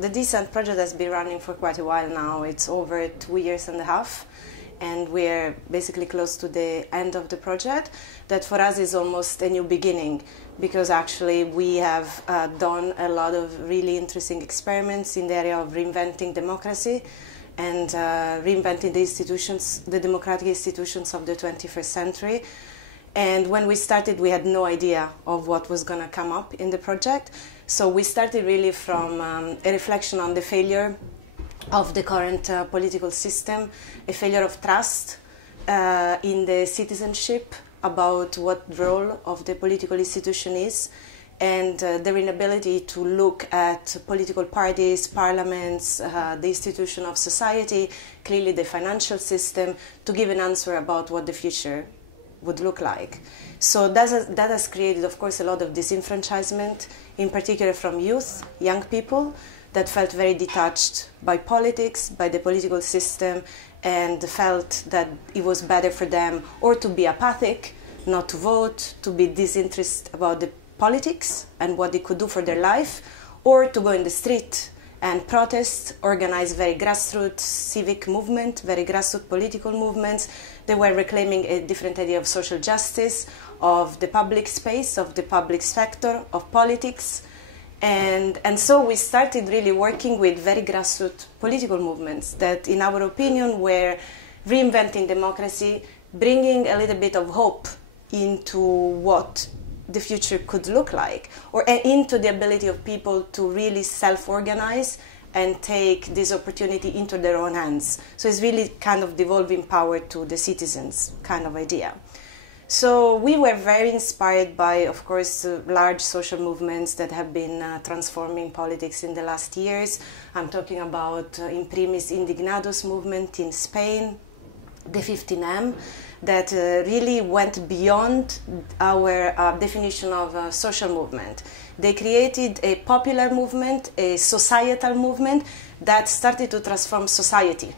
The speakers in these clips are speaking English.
The Decent project has been running for quite a while now. It's over 2 years and a half, and we're basically close to the end of the project. That for us is almost a new beginning, because actually we have done a lot of really interesting experiments in the area of reinventing democracy and reinventing the institutions, the democratic institutions of the 21st century. And when we started, we had no idea of what was going to come up in the project. So we started really from a reflection on the failure of the current political system, a failure of trust in the citizenship about what role of the political institution is, and their inability to look at political parties, parliaments, the institution of society, clearly the financial system, to give an answer about what the future would look like. So that has created, of course, a lot of disenfranchisement, in particular from youth, young people, that felt very detached by politics, by the political system, and felt that it was better for them or to be apathic, not to vote, to be disinterested about the politics and what they could do for their life, or to go in the street and protest, organize very grassroots civic movement, very grassroots political movements. They were reclaiming a different idea of social justice, of the public space, of the public sector, of politics. And so we started really working with very grassroots political movements that, in our opinion, were reinventing democracy, bringing a little bit of hope into what the future could look like, or into the ability of people to really self-organize and take this opportunity into their own hands. So it's really kind of devolving power to the citizens kind of idea. So we were very inspired by, of course, large social movements that have been transforming politics in the last years. I'm talking about in primis Indignados movement in Spain, the 15M, that really went beyond our definition of social movement. They created a popular movement, a societal movement that started to transform society.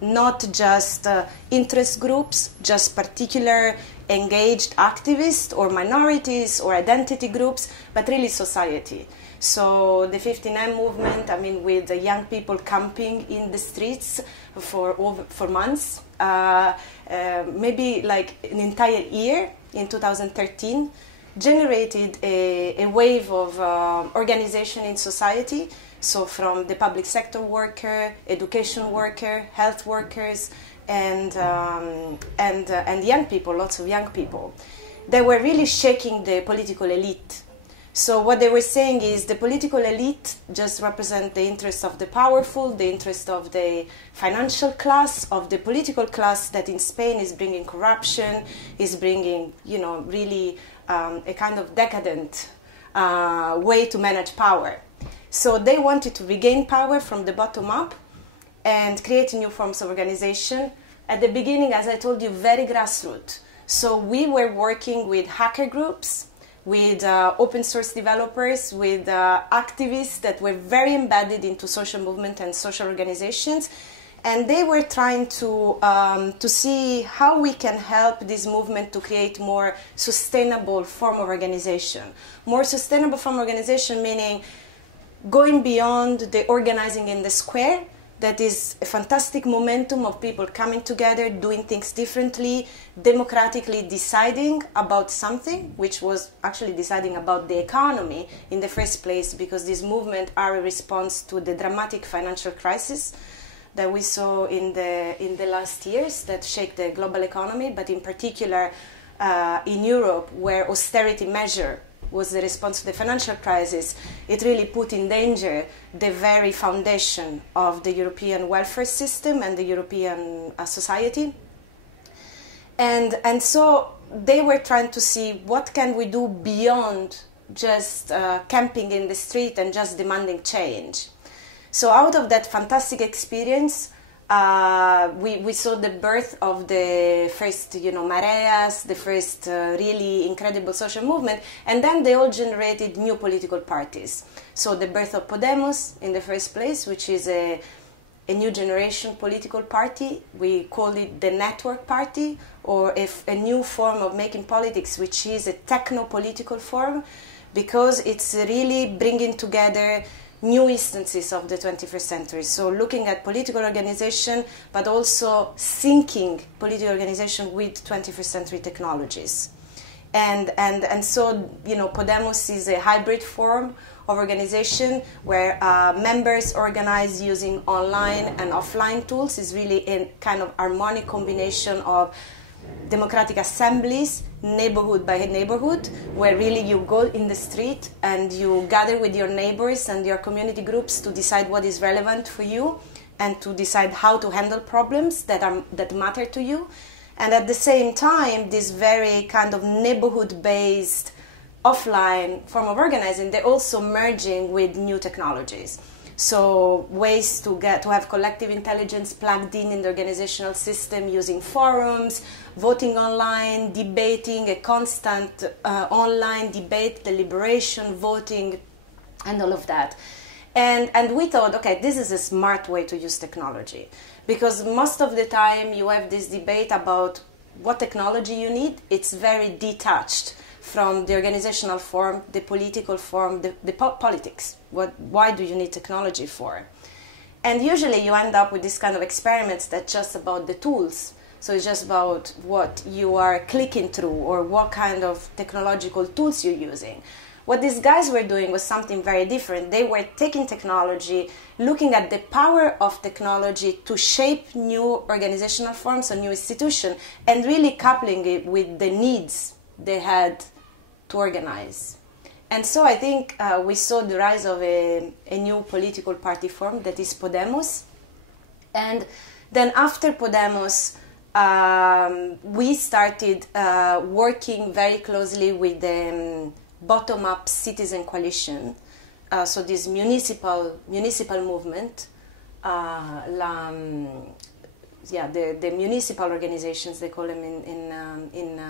Not just interest groups, just particular engaged activists or minorities or identity groups, but really society. So the 15M movement, I mean, with the young people camping in the streets for months, maybe like an entire year in 2013, generated a wave of organization in society. So from the public sector worker, education worker, health workers, and young people, lots of young people. They were really shaking the political elite. So what they were saying is the political elite just represent the interests of the powerful, the interest of the financial class, of the political class that in Spain is bringing corruption, is bringing, you know, really a kind of decadent way to manage power. So they wanted to regain power from the bottom up and create new forms of organization. At the beginning, as I told you, very grassroots. So we were working with hacker groups, with open source developers, with activists that were very embedded into social movement and social organizations. And they were trying to see how we can help this movement to create more sustainable form of organization. More sustainable form of organization meaning going beyond the organizing in the square. That is a fantastic momentum of people coming together, doing things differently, democratically deciding about something, which was actually deciding about the economy in the first place, because this movement are a response to the dramatic financial crisis that we saw in the last years that shake the global economy, but in particular in Europe, where austerity measure was the response to the financial crisis. It really put in danger the very foundation of the European welfare system and the European society. And so they were trying to see what can we do beyond just camping in the street and just demanding change. So out of that fantastic experience, we saw the birth of the first, mareas, the first really incredible social movement, and then they all generated new political parties. So the birth of Podemos in the first place, which is a new generation political party. We call it the network party, or a new form of making politics, which is a techno-political form, because it's really bringing together new instances of the 21st century. So looking at political organization, but also syncing political organization with 21st century technologies. And so, you know, Podemos is a hybrid form of organization where members organize using online and offline tools. Is really a kind of harmonic combination of democratic assemblies, neighborhood by neighborhood, where really you go in the street and you gather with your neighbors and your community groups to decide what is relevant for you and to decide how to handle problems that matter to you. And at the same time, this very kind of neighborhood-based offline form of organizing, they're also merging with new technologies. So ways to have collective intelligence plugged in the organizational system using forums, voting online, debating, a constant online debate, deliberation, voting, and all of that. And we thought, okay, this is a smart way to use technology. Because most of the time you have this debate about what technology you need. It's very detached from the organizational form, the political form, the politics. Why do you need technology for? And usually you end up with this kind of experiments that's just about the tools. So it's just about what you are clicking through or what kind of technological tools you're using. What these guys were doing was something very different. They were taking technology, looking at the power of technology to shape new organizational forms or new institutions, and really coupling it with the needs they had to organize. And so I think we saw the rise of a new political party form that is Podemos. And then after Podemos, we started working very closely with the bottom-up citizen coalition. So this municipal movement, the municipal organizations, they call them in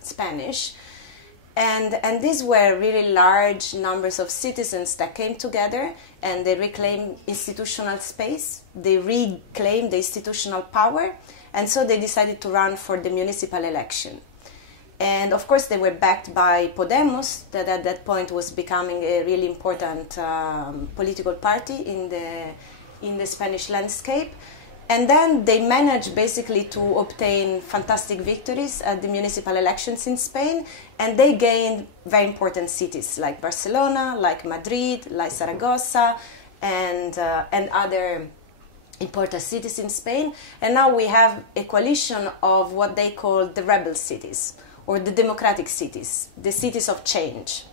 Spanish. And these were really large numbers of citizens that came together and they reclaimed institutional space, they reclaimed the institutional power, and so they decided to run for the municipal election. And of course they were backed by Podemos, that at that point was becoming a really important political party in the Spanish landscape. And then they managed basically to obtain fantastic victories at the municipal elections in Spain, and they gained very important cities like Barcelona, like Madrid, like Zaragoza, and other important cities in Spain. And now we have a coalition of what they call the rebel cities, or the democratic cities, the cities of change.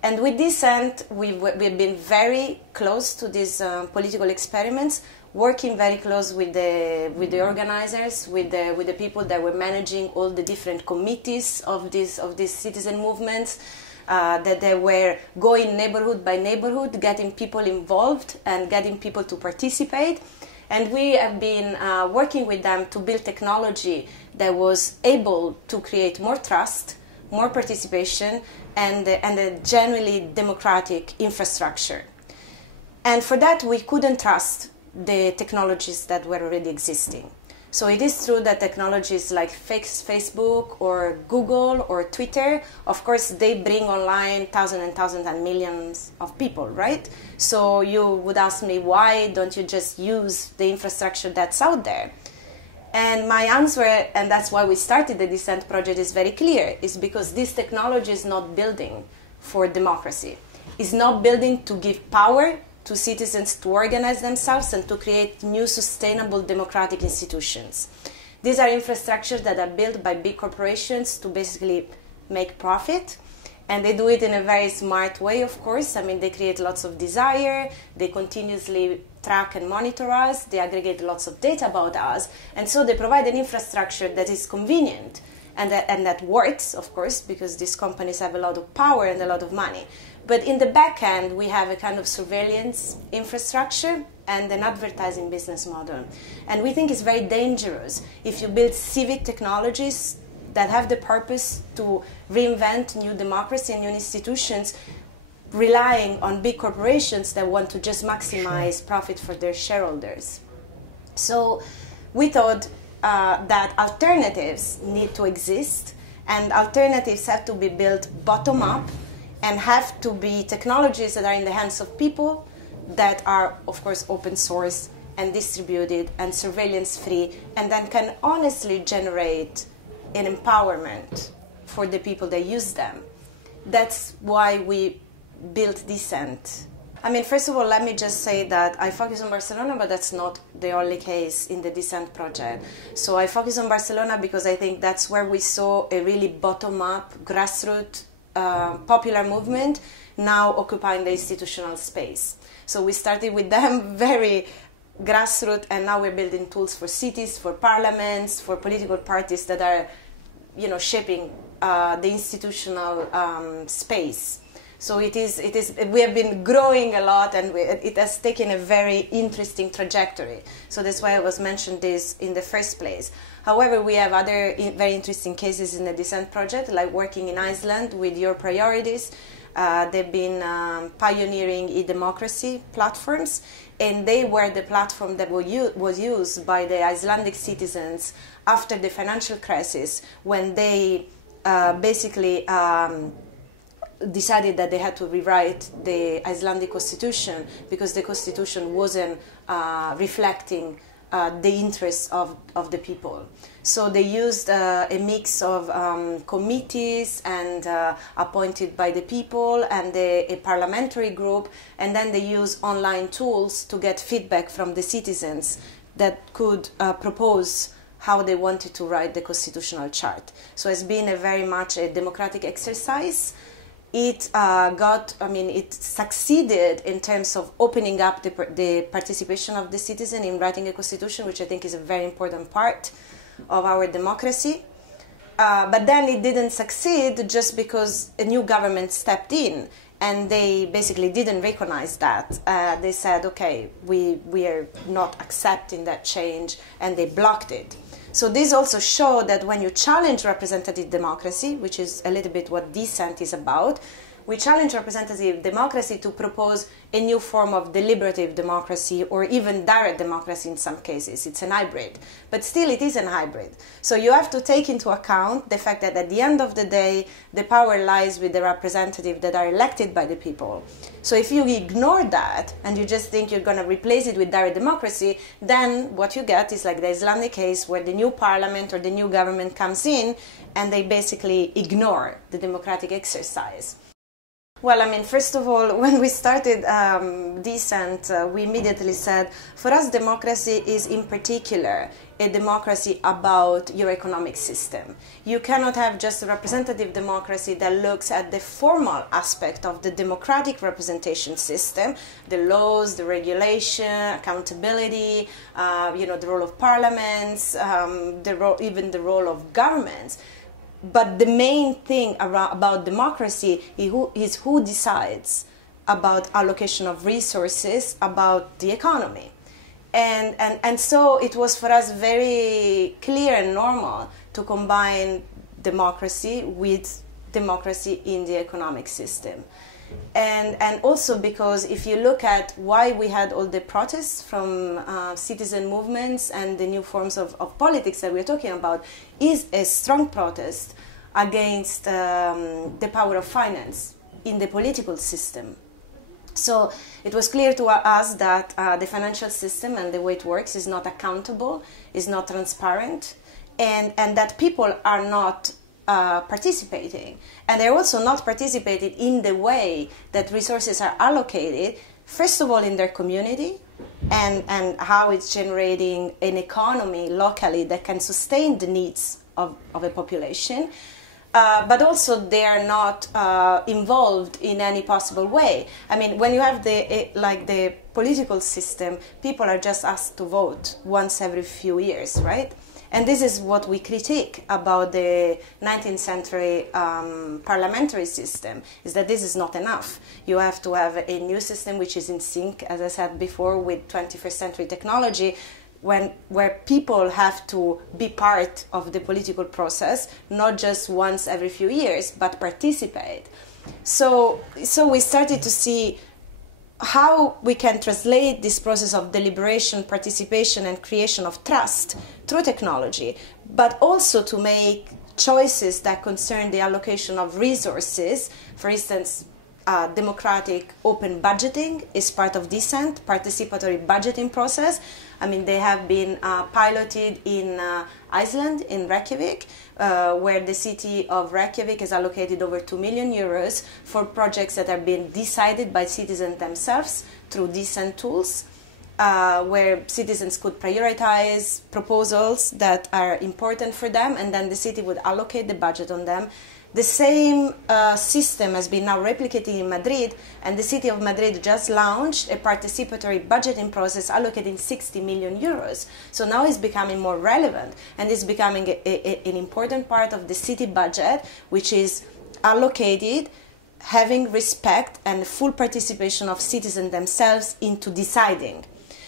And with this end, we've been very close to these political experiments, working very close with the organizers, with the people that were managing all the different committees of these citizen movements, that they were going neighborhood by neighborhood, getting people involved and getting people to participate. And we have been working with them to build technology that was able to create more trust, more participation, and a genuinely democratic infrastructure. And for that, we couldn't trust the technologies that were already existing. So it is true that technologies like Facebook or Google or Twitter, of course, they bring online thousands and thousands and millions of people, right? So you would ask me, why don't you just use the infrastructure that's out there? And my answer, and that's why we started the Decent project, is very clear. It's because this technology is not building for democracy. It's not building to give power to citizens to organize themselves and to create new sustainable democratic institutions. These are infrastructures that are built by big corporations to basically make profit, and they do it in a very smart way, of course. I mean, they create lots of desire, they continuously track and monitor us, they aggregate lots of data about us, and so they provide an infrastructure that is convenient and that works, of course, because these companies have a lot of power and a lot of money. But in the back end, we have a kind of surveillance infrastructure and an advertising business model. And we think it's very dangerous if you build civic technologies that have the purpose to reinvent new democracy and new institutions, relying on big corporations that want to just maximize profit for their shareholders. So we thought that alternatives need to exist, and alternatives have to be built bottom up, and have to be technologies that are in the hands of people, that are, of course, open source and distributed and surveillance free, and then can honestly generate an empowerment for the people that use them. That's why we built Decent. I mean, first of all, let me just say that I focus on Barcelona, but that's not the only case in the Decent project. So I focus on Barcelona because I think that's where we saw a really bottom-up, grassroots, popular movement now occupying the institutional space. So we started with them very grassroots, and now we're building tools for cities, for parliaments, for political parties that are, you know, shaping the institutional space. So we have been growing a lot, and it has taken a very interesting trajectory. So that's why I was mentioned this in the first place. However, we have other very interesting cases in the Decent project, like working in Iceland with Your Priorities. They've been pioneering e-democracy platforms, and they were the platform that was used by the Icelandic citizens after the financial crisis, when they basically decided that they had to rewrite the Icelandic constitution because the constitution wasn't reflecting the interests of the people. So they used a mix of committees and appointed by the people and a parliamentary group, and then they used online tools to get feedback from the citizens that could propose how they wanted to write the constitutional chart. So it's been a very much a democratic exercise. It it succeeded in terms of opening up the participation of the citizen in writing a constitution, which I think is a very important part of our democracy. But then it didn't succeed just because a new government stepped in, and they basically didn't recognize that. They said, okay, we are not accepting that change, and they blocked it. So this also showed that when you challenge representative democracy, which is a little bit what Decent is about, we challenge representative democracy to propose a new form of deliberative democracy, or even direct democracy in some cases. It's an hybrid, but still it is a hybrid. So you have to take into account the fact that at the end of the day, the power lies with the representatives that are elected by the people. So if you ignore that and you just think you're going to replace it with direct democracy, then what you get is like the Icelandic case, where the new parliament or the new government comes in and they basically ignore the democratic exercise. Well, I mean, first of all, when we started Decent, we immediately said, for us, democracy is in particular a democracy about your economic system. You cannot have just a representative democracy that looks at the formal aspect of the democratic representation system, the laws, the regulation, accountability, the role of parliaments, even the role of governments. But the main thing about democracy is who decides about allocation of resources, about the economy. And so it was for us very clear and normal to combine democracy with democracy in the economic system. And also because if you look at why we had all the protests from citizen movements and the new forms of politics that we're talking about, is a strong protest against the power of finance in the political system. So it was clear to us that the financial system and the way it works is not accountable, is not transparent, and that people are not participating. And they're also not participating in the way that resources are allocated, first of all in their community, and how it's generating an economy locally that can sustain the needs of a population. But also they are not involved in any possible way. I mean, when you have the political system, people are just asked to vote once every few years, right? And this is what we critique about the 19th century parliamentary system, is that this is not enough. You have to have a new system which is in sync, as I said before, with 21st century technology, where people have to be part of the political process, not just once every few years, but participate. So we started to see how we can translate this process of deliberation, participation, and creation of trust through technology, but also to make choices that concern the allocation of resources. For instance, democratic open budgeting is part of Decent, participatory budgeting process. I mean, they have been piloted in Iceland, in Reykjavik, where the city of Reykjavik has allocated over 2 million euros for projects that are being decided by citizens themselves through Decent tools, where citizens could prioritize proposals that are important for them, and then the city would allocate the budget on them. The same system has been now replicated in Madrid, and the city of Madrid just launched a participatory budgeting process allocating 60 million euros. So now it's becoming more relevant, and it's becoming an important part of the city budget, which is allocated having respect and full participation of citizens themselves into deciding.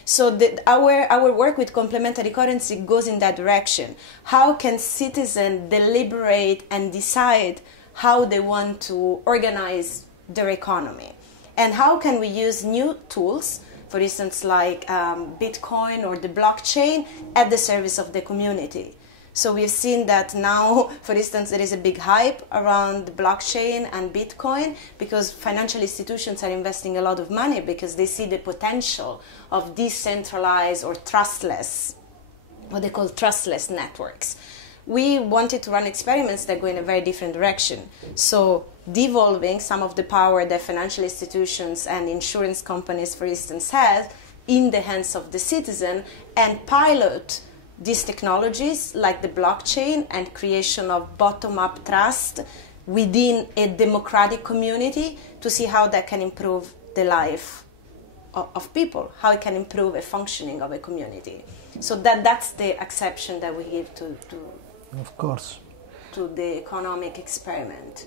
So our work with complementary currency goes in that direction. How can citizens deliberate and decide how they want to organize their economy? And how can we use new tools, for instance, like Bitcoin or the blockchain, at the service of the community? So we've seen that now, for instance, there is a big hype around blockchain and Bitcoin because financial institutions are investing a lot of money because they see the potential of decentralized or trustless, what they call trustless networks. We wanted to run experiments that go in a very different direction. So devolving some of the power that financial institutions and insurance companies, for instance, have in the hands of the citizen and pilot these technologies like the blockchain and creation of bottom-up trust within a democratic community to see how that can improve the life of people, how it can improve a functioning of a community. So that's the exception that we give to of course, to the economic experiment.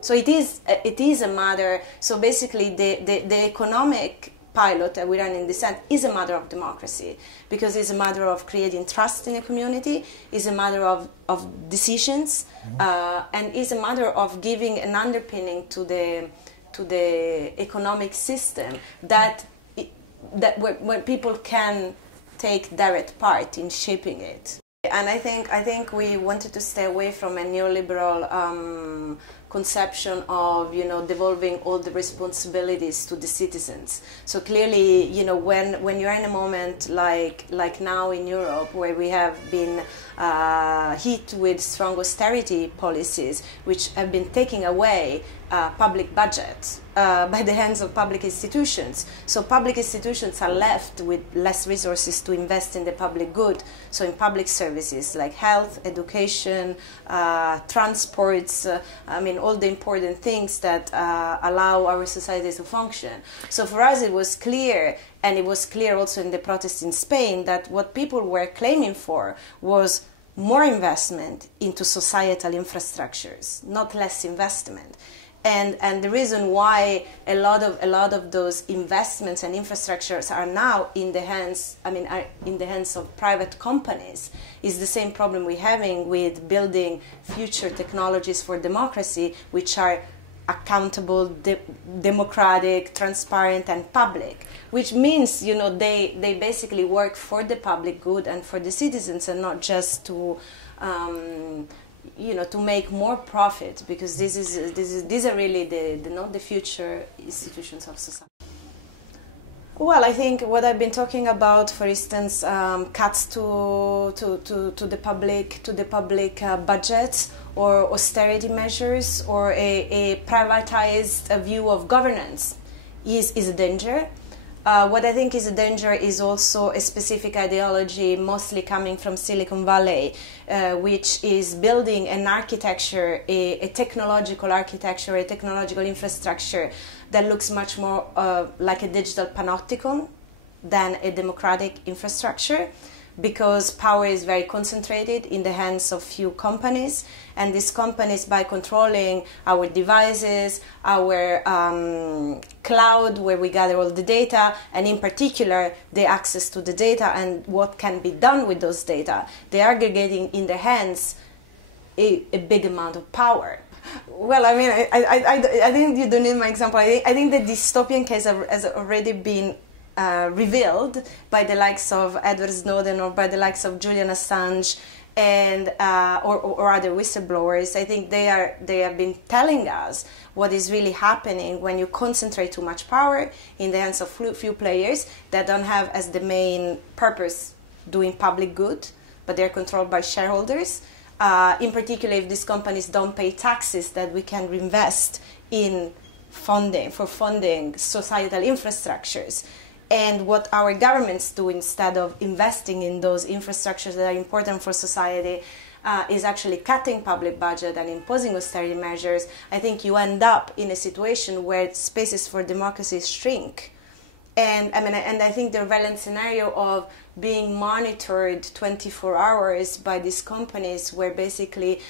So it is a matter, so basically the economic pilot that we run in Decent is a matter of democracy because it's a matter of creating trust in a community, it's a matter of decisions, and it's a matter of giving an underpinning to the economic system that where people can take direct part in shaping it. And I think we wanted to stay away from a neoliberal conception of, devolving all the responsibilities to the citizens. So clearly, when you're in a moment like now in Europe, where we have been hit with strong austerity policies, which have been taking away public budgets by the hands of public institutions. So public institutions are left with less resources to invest in the public good, so in public services like health, education, transports, all the important things that allow our society to function. So for us it was clear, and it was clear also in the protests in Spain, that what people were claiming for was more investment into societal infrastructures, not less investment. And the reason why a lot of those investments and infrastructures are now in the hands of private companies is the same problem we're having with building future technologies for democracy, which are accountable, democratic, transparent, and public. Which means, they basically work for the public good and for the citizens, and not just to to make more profit, because these are really the future institutions of society. Well, I think what I've been talking about, for instance, cuts to the public budgets, or austerity measures, or a privatized view of governance, is a danger. What I think is a danger is also a specific ideology, mostly coming from Silicon Valley, which is building an architecture, a technological architecture, a technological infrastructure that looks much more like a digital panopticon than a democratic infrastructure, because power is very concentrated in the hands of few companies, and these companies, by controlling our devices, our cloud where we gather all the data, and in particular the access to the data and what can be done with those data, they are aggregating in their hands a big amount of power. Well, I think you don't need my example. I think the dystopian case has already been revealed by the likes of Edward Snowden, or by the likes of Julian Assange, and or other whistleblowers. I think they have been telling us what is really happening when you concentrate too much power in the hands of few players that don't have as the main purpose doing public good, but they're controlled by shareholders. In particular, if these companies don't pay taxes that we can reinvest in funding societal infrastructures. And what our governments do instead of investing in those infrastructures that are important for society is actually cutting public budget and imposing austerity measures. I think you end up in a situation where spaces for democracy shrink. And I think the relevant scenario of being monitored 24 hours by these companies where basically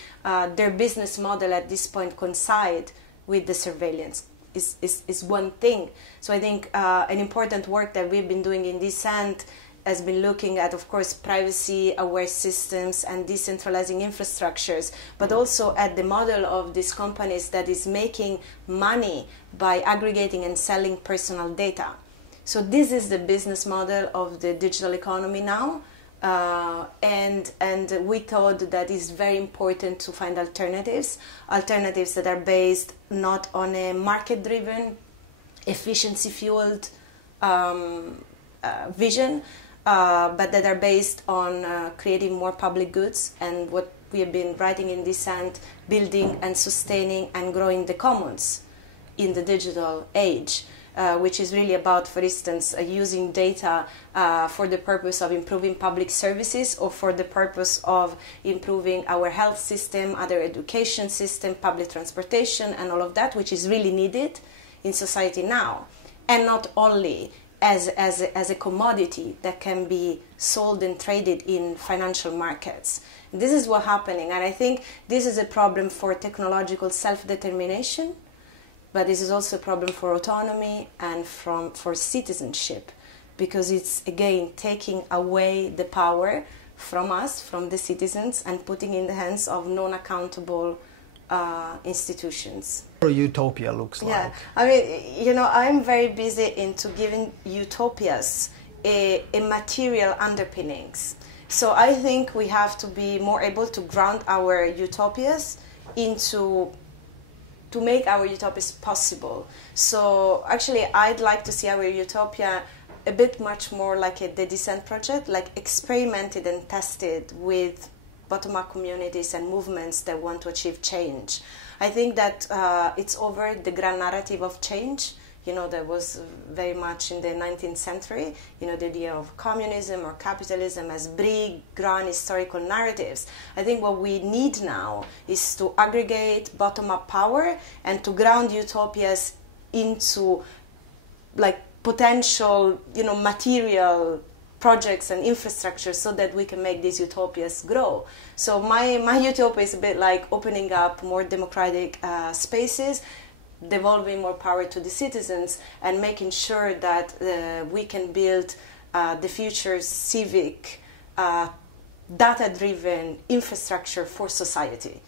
their business model at this point coincide with the surveillance is one thing. So I think an important work that we've been doing in Decent has been looking at, of course, privacy-aware systems and decentralizing infrastructures, but also at the model of these companies that is making money by aggregating and selling personal data. So this is the business model of the digital economy now, and we thought that it's very important to find alternatives that are based not on a market-driven, efficiency-fueled vision, but that are based on creating more public goods and what we have been writing in Decent, building and sustaining and growing the commons in the digital age. Which is really about, for instance, using data for the purpose of improving public services or for the purpose of improving our health system, other education system, public transportation, and all of that, which is really needed in society now. And not only as a commodity that can be sold and traded in financial markets. This is what's happening, and I think this is a problem for technological self-determination, but this is also a problem for autonomy and for citizenship, because it's, again, taking away the power from us, from the citizens, and putting in the hands of non-accountable institutions. What utopia looks like? Yeah, I mean, I'm very busy into giving utopias a material underpinnings. So I think we have to be more able to ground our utopias to make our utopias possible. So actually, I'd like to see our utopia a bit much more like the Decent project, like experimented and tested with bottom-up communities and movements that want to achieve change. I think that it's over the grand narrative of change, that was very much in the 19th century, the idea of communism or capitalism as big, grand historical narratives. I think what we need now is to aggregate bottom-up power and to ground utopias into potential, material projects and infrastructure so that we can make these utopias grow. So my utopia is a bit like opening up more democratic spaces, devolving more power to the citizens, and making sure that we can build the future civic, data-driven infrastructure for society.